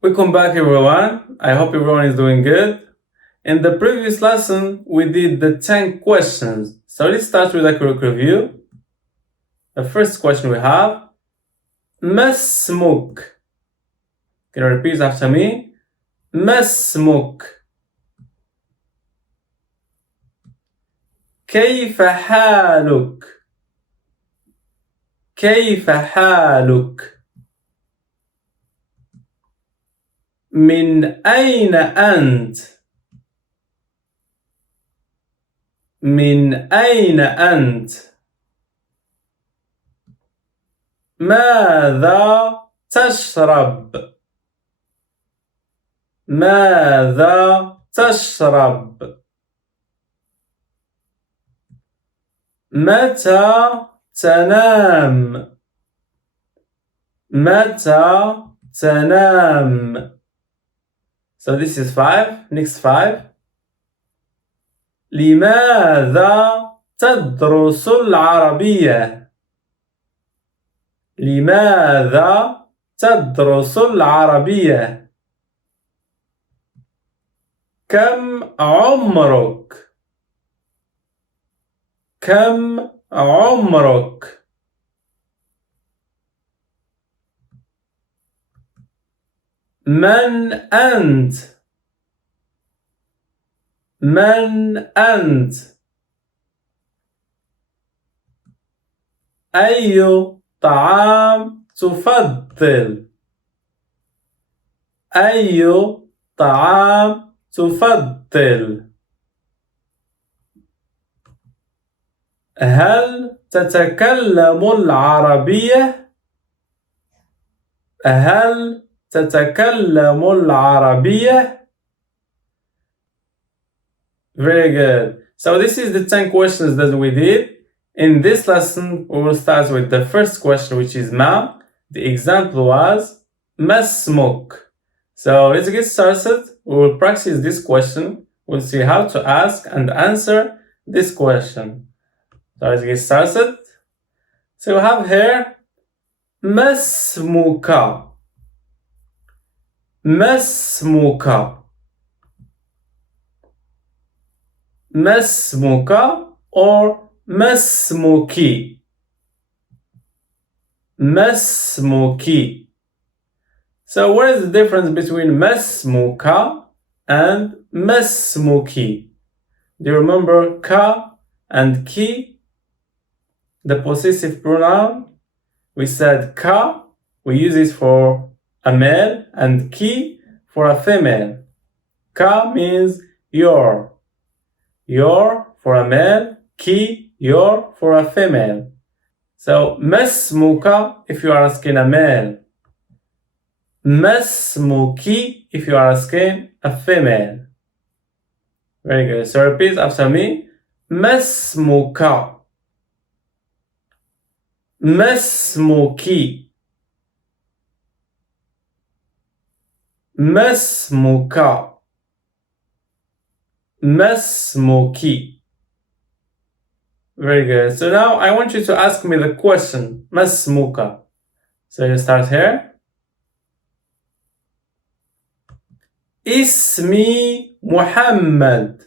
Welcome back, everyone. I hope everyone is doing good. In the previous lesson, we did the 10 questions. So let's start with a quick review. The first question we have, ما اسمك? Can you repeat after me? ما اسمك? كيف حالك؟ كيف حالك؟ من أين أنت؟ من أين أنت؟ ماذا تشرب؟ ماذا تشرب؟ متى تنام؟ متى تنام؟ So this is 5. Next 5. لماذا تدرس العربية؟ لماذا تدرس العربية؟ كم عمرك؟ كم عمرك؟ من أنت؟ من أنت؟ أي طعام تفضل؟ أي طعام تفضل؟ هل تتكلم العربية؟ هل تتكلم العربية؟ Very good. So this is the 10 questions that we did. In this lesson, we will start with the first question, which is ما. The example was ما اسمك? So let's get started. We will practice this question. We'll see how to ask and answer this question. So let's get started. So we have here ما اسمك؟ ما اسمك؟ ما اسمك or ما اسمك؟ ما اسمك؟ So what is the difference between ما اسمك and ما اسمك? Do you remember ka and ki? The possessive pronoun? We said ka, we use it for a male, and ki for a female. Ka means your. Your for a male, ki, your for a female. So ما اسمك if you are asking a male. ما اسمك if you are asking a female. Very good. So repeat after me. ما اسمك؟ ما اسمك؟ ما اسمك؟ ما اسمك؟ Very good. So now I want you to ask me the question. ما اسمك? So you start here. اسمي محمد.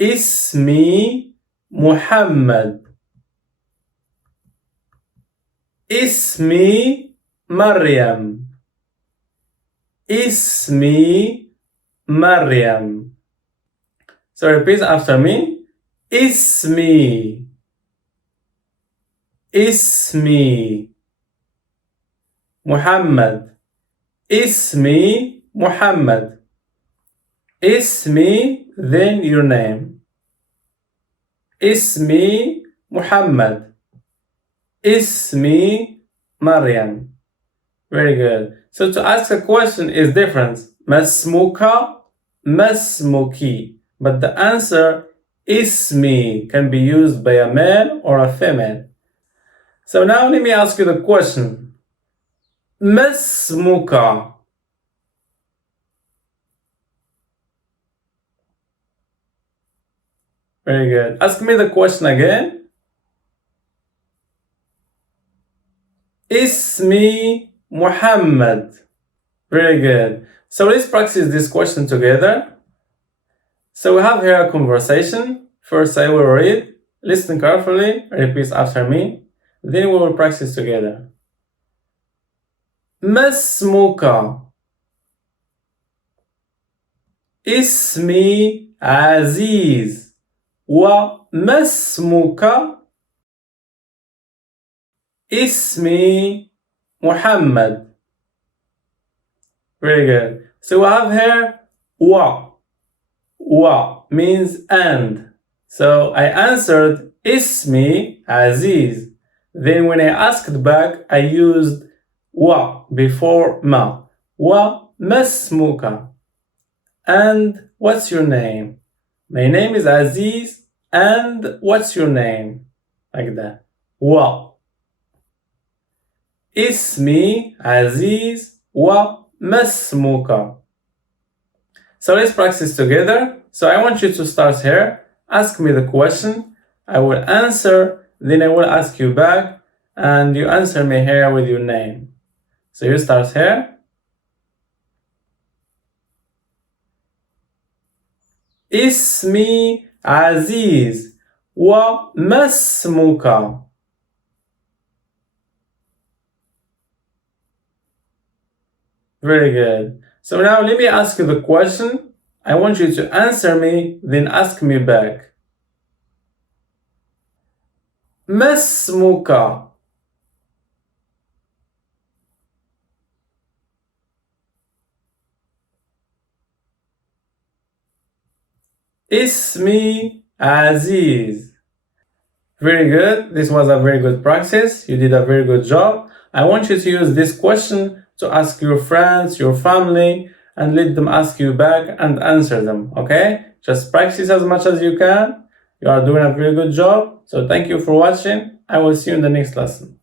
اسمي محمد. اسمي مريم. اسمي مريم. So repeat after me. اسمي. اسمي محمد. اسمي محمد. اسمي, then your name. اسمي محمد. اسمي مريم. Very good. So to ask a question is different. ما اسمك? ما اسمك? But the answer اسمي can be used by a male or a female. So now let me ask you the question. ما اسمك? Very good. Ask me the question again. اسمي محمد. Very good. So let's practice this question together. So we have here a conversation. First I will read, listen carefully, repeat after me. Then we will practice together. ما اسمك؟ اسمي عزيز. وما اسمك؟ اسمي محمد. Very good. So we have here wa means and. So I answered ismi Aziz. Then when I asked back, I used wa before ma. Wa masmuka. And what's your name? My name is Aziz. And what's your name? Like that. Wa. Ismi Aziz wa masmuka. So let's practice together. So I want you to start here. Ask me the question. I will answer. Then I will ask you back. And you answer me here with your name. So you start here. اسمي عزيز وما اسمك؟ Very good. So now let me ask you the question. I want you to answer me, then ask me back. ما اسمك؟ اسمي عزيز. Very good. This was a very good practice. You did a very good job. I want you to use this question to ask your friends, your family, and let them ask you back and answer them. Okay? Just practice as much as you can. You are doing a very good job. So thank you for watching. I will see you in the next lesson.